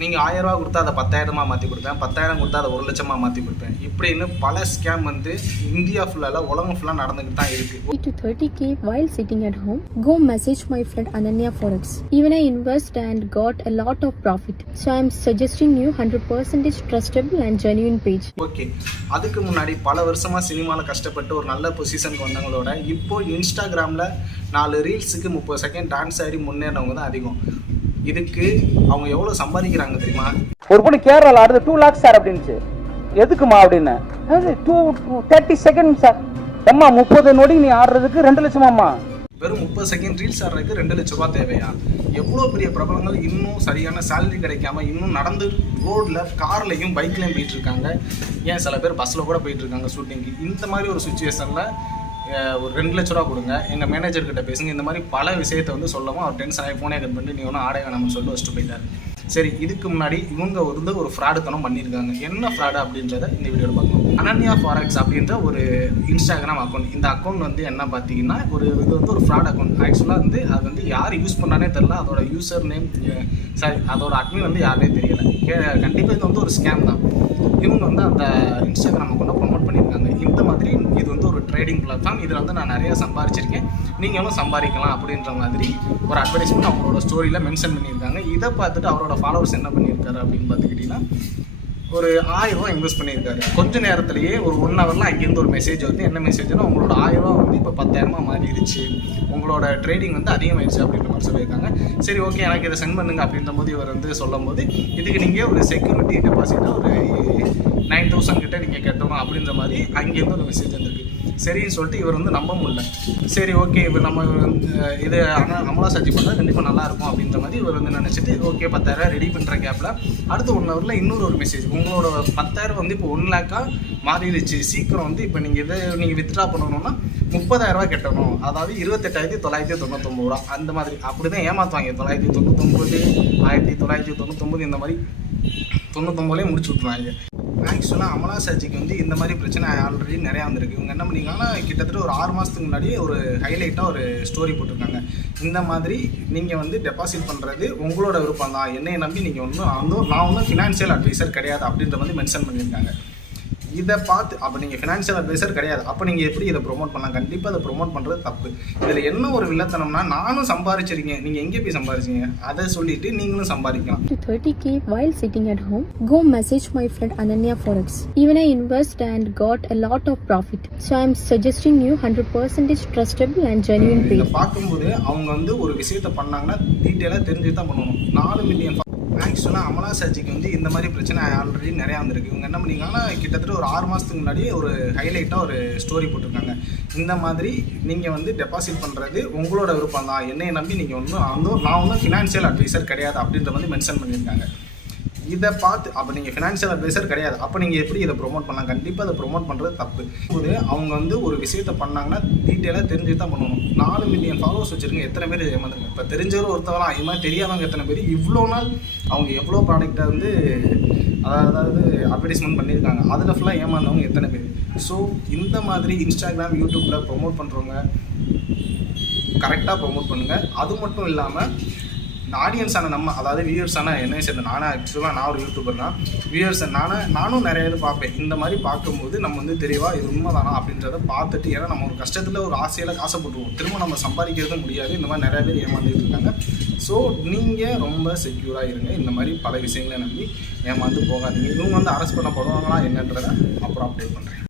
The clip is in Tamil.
நீங்கள் 1000 ரூபா கொடுத்தா அதை 10,000 மாற்றி கொடுப்பேன், 10,000 கொடுத்தா அதை 1 லட்சமாக மாற்றி கொடுப்பேன். இப்படின்னு பல ஸ்கேம் வந்து இந்தியா ஃபுல்லாக உலகம் ஃபுல்லாக நடந்துக்கிட்டு தான் இருக்குது. To 30K while sitting at home, go message my friend Ananya Forex. Even I invest and got a lot of profit. So I am suggesting you 100% trustable and genuine page. Okay, அதுக்கு முன்னாடி பல வருஷமாக சினிமாவில் கஷ்டப்பட்டு ஒரு நல்ல பொசிஷனுக்கு வந்தவங்களோட இப்போ இன்ஸ்டாகிராமில் 4 ரீல்ஸுக்கு 30 செகண்ட் டான்ஸ் ஆடி முன்னேறவங்க தான் அதிகம். இதுக்கு அவங்க எவ்வளோ சம்பாதிக்கிறாங்க தெரியுமா? ஒரு பொண்ணு கேரளாவில் ஆடுது 2 lakhs சார் அப்படின்னுச்சு. எதுக்குமா அப்படின்னு 30 செகண்ட் சார். அம்மா 30 நொடி நீ ஆடுறதுக்கு 2 லட்சமாம்மா. வெறும் 30 செகண்ட் ரீல்ஸ் ஆடுறதுக்கு 2 லட்ச ரூபா தேவையா? எவ்வளோ பெரிய பிரபலங்கள் இன்னும் சரியான சேலரி கிடைக்காம இன்னும் நடந்து ரோடில் கார்லையும் பைக்லையும் போயிட்டு இருக்காங்க. ஏன் சில பேர் பஸ்ஸில் கூட போயிட்டு இருக்காங்க ஷூட்டிங்கு. இந்த மாதிரி ஒரு சுச்சுவேஷனில் ஒரு 2 லட்ச ரூபா கொடுங்க, எங்கள் மேனேஜர்கிட்ட பேசுங்க, இந்த மாதிரி பல விஷயத்தை வந்து சொல்லவும் அவர் டென்ஷன் ஆகி ஃபோனே கட் பண்ணிட்டு நீ ஒன்றும் ஆடைய நம்ம சொல்லி வச்சுட்டு போயிட்டார். சரி, இதுக்கு முன்னாடி இவங்க வந்து ஒரு ஃப்ராடுத்தனம் பண்ணியிருக்காங்க. என்ன ஃப்ராடு அப்படின்றத இந்த வீடியோவில் பார்க்கணும். அனன்யா ஃபாரெக்ஸ் அப்படின்ற ஒரு இன்ஸ்டாகிராம் அக்கௌண்ட். இந்த அக்கௌண்ட் வந்து என்ன பார்த்தீங்கன்னா இது வந்து ஒரு ஃப்ராட் அக்கௌண்ட். ஆக்சுவலாக வந்து அது வந்து யார் யூஸ் பண்ணானே தெரில. அதோட யூசர் நேம் அதோட அட்மின் வந்து யாருனே தெரியல. கண்டிப்பாக இது வந்து ஒரு ஸ்கேம் தான். இவங்க வந்து அந்த இன்ஸ்டாகிராம் அக்கௌண்ட்டை ப்ரொமோட் பண்ணியிருக்காங்க. இந்த மாதிரி இது வந்து ஒரு ட்ரேடிங் பிளாட்ஃபார்ம், இதில் வந்து நான் நிறையா சம்பாரிச்சிருக்கேன், நீங்களும் சம்பாதிக்கலாம் அப்படின்ற மாதிரி ஒரு அட்வர்டைஸ்மெண்ட் அவங்களோட ஸ்டோரியில் மென்ஷன் பண்ணியிருக்காங்க. இதை பார்த்துட்டு அவரோட ஃபாலோவர்ஸ் என்ன பண்ணியிருக்காரு அப்படின்னு பார்த்துக்கிட்டிங்கன்னா ஒரு 1000 ரூபா இன்வெஸ்ட் பண்ணியிருக்காரு. கொஞ்சம் நேரத்துலேயே ஒரு 1 ஹவரில் அங்கேருந்து ஒரு மெசேஜ் வந்து என்ன மெசேஜ்னா உங்களோட 1000 ரூபா வந்து இப்போ 10,000 மாறிடுச்சு, உங்களோட ட்ரேடிங் வந்து அதிகமாகிடுச்சு அப்படின்ற மாதிரி சொல்லியிருக்காங்க. சரி, ஓகே, எனக்கு இதை சென்ட் பண்ணுங்க அப்படின்ற போது இவர் வந்து சொல்லும் போது இதுக்கு நீங்கள் ஒரு செக்யூரிட்டி டெபாசிட்டாக ஒரு 9,000 கிட்ட நீங்கள் கட்டணும் அப்படின்ற மாதிரி அங்கேருந்து ஒரு மெசேஜ் வந்துருக்கு. சரின்னு சொல்லிட்டு இவர் வந்து நம்ப முடியல. சரி, ஓகே, இப்போ நம்ம வந்து இது அமலா சர்ச் பண்ணால் கண்டிப்பாக நல்லாயிருக்கும் அப்படின்ற மாதிரி இவர் வந்து நினச்சிட்டு ஓகே 10,000 ரெடி பண்ணுற கேப்பில் அடுத்த 1 ஹவரில் இன்னொரு ஒரு மெசேஜ் உங்களோட 10,000 வந்து இப்போ 1 லேக்காக மாறிடுச்சு, சீக்கிரம் வந்து இப்போ நீங்கள் வித்ட்ரா பண்ணணும்னா 30,000 ரூபா கட்டணும், அதாவது 28,999 ரூபா. அந்த மாதிரி அப்படி தான் ஏமாற்றுவாங்க. 999, 1999 இந்த மாதிரி 99லேயே முடிச்சு விட்ருவாங்க. ஆக்சுவலாக அமலா சர்ஜிக்கு வந்து இந்த மாதிரி பிரச்சனை ஆல்ரெடி நிறையா வந்திருக்கு. இவங்க என்ன பண்ணிங்கன்னா கிட்டத்தட்ட ஒரு 6 மாதத்துக்கு முன்னாடி ஒரு ஹைலைட்டாக ஒரு ஸ்டோரி போட்டிருக்காங்க. இந்த மாதிரி நீங்கள் வந்து டெபாசிட் பண்ணுறது உங்களோட விருப்பம் தான், என்னையை நம்பி நீங்கள் நான் ஒன்றும் ஃபினான்ஷியல் அட்வைசர் கிடையாது அப்படின்ற வந்து மென்ஷன் பண்ணியிருக்காங்க. இதை பார்த்து அப்போ நீங்கள் ஃபினான்ஷியல் அட்வைசர் கிடையாது, அப்போ நீங்கள் எப்படி இதை ப்ரொமோட் பண்ணலாம்? கண்டிப்பாக அதை ப்ரொமோட் பண்ணுறது தப்பு. இதில் என்ன ஒரு வில்லத்தனம்னா, நானும் சம்பாதிச்சிருக்கேன், நீங்கள் எங்கே போய் சம்பாதிச்சிங்க அதை சொல்லிட்டு நீங்களும் சம்பாதிக்கலாம். To 30K while sitting at home, go message my friend Ananya Forex. Even I invest and got a lot of profit. So I am suggesting you 100% trustable and genuine page. இதை பார்க்கும்போது அவங்க வந்து ஒரு விஷயத்தை பண்ணாங்கன்னா டீட்டெயிலாக தெரிஞ்சு தான் பண்ணணும். 4 மில்லியன் ஆக்சுவலாக அமலா சர்ஜிக்கு வந்து இந்த மாதிரி பிரச்சனை ஆல்ரெடி நிறையா வந்திருக்கு. இவங்க என்ன பண்ணிங்கன்னா கிட்டத்தட்ட ஒரு 6 மாதத்துக்கு முன்னாடி ஒரு ஹைலைட்டாக ஒரு ஸ்டோரி போட்டிருக்காங்க. இந்த மாதிரி நீங்கள் வந்து டெபாசிட் பண்ணுறது உங்களோட விருப்பம் தான், என்னையை நம்பி நீங்கள் நான் ஒன்றும் ஃபினான்ஷியல் அட்வைசர் கிடையாது அப்படின்ற வந்து மென்ஷன் பண்ணியிருக்காங்க. இதை பார்த்து அப்போ நீங்கள் ஃபினான்ஷியல் அட்வைசர் கிடையாது, அப்போ நீங்கள் எப்படி இதை ப்ரொமோட் பண்ணலாம்? கண்டிப்பாக அதை ப்ரொமோட் பண்ணுறது தப்பு. போது அவங்க வந்து ஒரு விஷயத்தை பண்ணாங்கன்னா டீட்டெயிலாக தெரிஞ்சு தான் பண்ணணும். 4 மில்லியன் ஃபாலோவர்ஸ் வச்சுருங்க, எத்தனை பேர் ஏமாந்துருங்க? இப்போ தெரிஞ்சவரும் ஒருத்தவங்களாம் இது மாதிரி தெரியாதவங்க எத்தனை பேர்? இவ்வளோ நாள் அவங்க எவ்வளோ ப்ராடக்டை வந்து அதாவது அட்வர்டைஸ்மெண்ட் பண்ணியிருக்காங்க, அதில் ஃபுல்லாக ஏமாந்தவங்க எத்தனை பேர்? ஸோ இந்த மாதிரி இன்ஸ்டாகிராம், யூடியூப்பில் ப்ரொமோட் பண்ணுறவங்க கரெக்டாக ப்ரொமோட் பண்ணுங்கள். அது மட்டும் இல்லாமல் ஆடியன்ஸான நம்ம, அதாவது வியூவர்ஸான என்ன சேர்ந்த நான் ஒரு யூடியூபர் தான். வியூவர்ஸ் நானும் நிறைய இது பார்ப்பேன். இந்த மாதிரி பார்க்கும்போது நம்ம வந்து தெளிவாக இது உண்மைதானா அப்படின்றத பார்த்துட்டு, ஏன்னா நம்ம ஒரு கஷ்டத்தில் ஒரு ஆசையில் காசைப்பட்டுருவோம், திரும்ப நம்ம சம்பாதிக்கிறது முடியாது. இந்த மாதிரி நிறைய பேர் ஏமாந்துட்டு இருக்காங்க. ஸோ நீங்கள் ரொம்ப செக்யூராக இருங்க. இந்த மாதிரி பல விஷயங்களை நம்பி ஏமாந்து போகாதீங்க. இவங்க வந்து அரெஸ்ட் பண்ணப்படுவாங்களா என்னன்றதை அப்புறம் அப்டேட் பண்ணுறேன்.